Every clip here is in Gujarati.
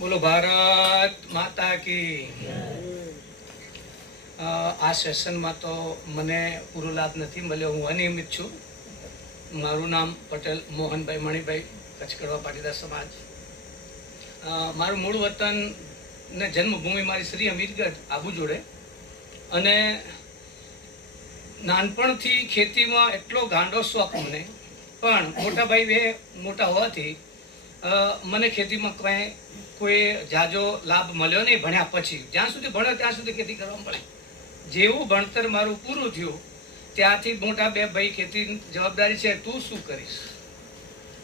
બોલો ભારત માતા કી। આ સેશનમાં તો મને પૂરો લાભ નથી મળ્યો, હું અનિયમિત છું। મારું નામ પટેલ મોહનભાઈ મણિભાઈ, કચ્છ કડવા પાટીદાર સમાજ। મારું મૂળ વતન ને જન્મભૂમિ મારી શ્રી અમીરગઢ આબુ જોડે, અને નાનપણથી ખેતીમાં એટલો ગાંડો શોખ મને, પણ મોટા ભાઈ બે મોટા હોવાથી મને ખેતીમાં કોઈ જાજો લાભ મળ્યો નહીં ભણ્યા પછી। જ્યાં સુધી ભણ્યો ત્યાં સુધી ખેતી કરવા મળે। જેવું ભણતર મારું પૂરું થયું ત્યાંથી મોટા બે ભાઈ ખેતી જવાબદારી છે, તું શું કરીશ?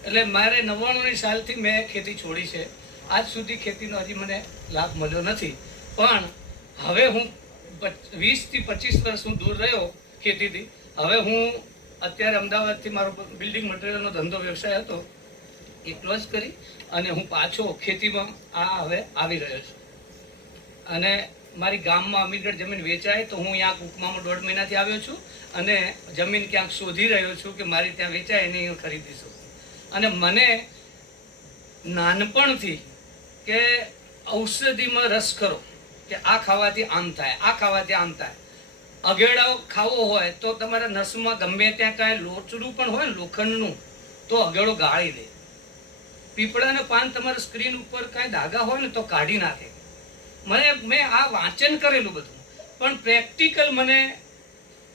એટલે મારે 99 સાલથી મેં ખેતી છોડી છે। આજ સુધી ખેતીનો હજી મને લાભ મળ્યો નથી, પણ હવે હું 20 થી 25 વર્ષ હું દૂર રહ્યો ખેતીથી। હવે હું અત્યારે અમદાવાદથી મારો બિલ્ડિંગ મટીરિયલનો ધંધો વ્યવસાય હતો એ ક્લોઝ કરી અને હું પાછો ખેતીમાં હવે આવી રહ્યો છું। અને મારી ગામમાં અમીરગઢ જમીન વેચાય તો હું અહીંયા કુકમામાં 1.5 મહિનાથી આવ્યો છું, અને જમીન ક્યાંક શોધી રહ્યો છું કે મારી ત્યાં વેચાય એની હું ખરીદી શકું। અને મને નાનપણથી કે ઔષધિમાં રસ ખરો કે આ ખાવાથી આમ થાય, આ ખાવાથી આમ થાય। અગેડા ખાવો હોય તો તમારા નસમાં ગમે ત્યાં કાંઈ લોચડું પણ હોય ને લોખંડનું તો અગેડો ગાળી દે। પીપળાના પાન તમારા સ્ક્રીન ઉપર કાંઈ ડાઘા હોય ને તો કાઢી નાખે। મેં આ વાંચન કરેલું બધું, પણ પ્રેક્ટિકલ મને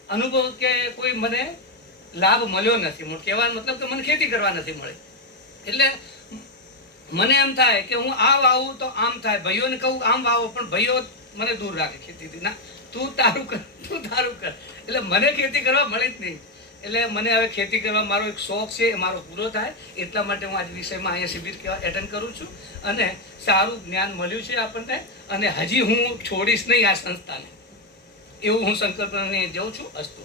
અનુભવ કે કોઈ મને લાભ મળ્યો નથી। કહેવાનો મતલબ કે મને ખેતી કરવા નથી મળે। એટલે મને એમ થાય કે હું આ વાવું તો આમ થાય, ભાઈઓને કહું આમ વાવો, પણ ભાઈઓ મને દૂર રાખે ખેતીથી। ના, તું તારું કર, તું તારું કર। એટલે મને ખેતી કરવા મળે જ નહીં। એટલે મને હવે ખેતી કરવા મારો એક શોખ છે, એ મારો પૂરો થાય એટલા માટે હું આજ વિષયમાં અહીંયા શિબિર એટેન્ડ કરું છું, અને સારું જ્ઞાન મળ્યું છે આપણને, અને હજી હું છોડીશ નહીં આ સંસ્થાને, એવું હું સંકલ્પને જઉં છું। અસ્તુ।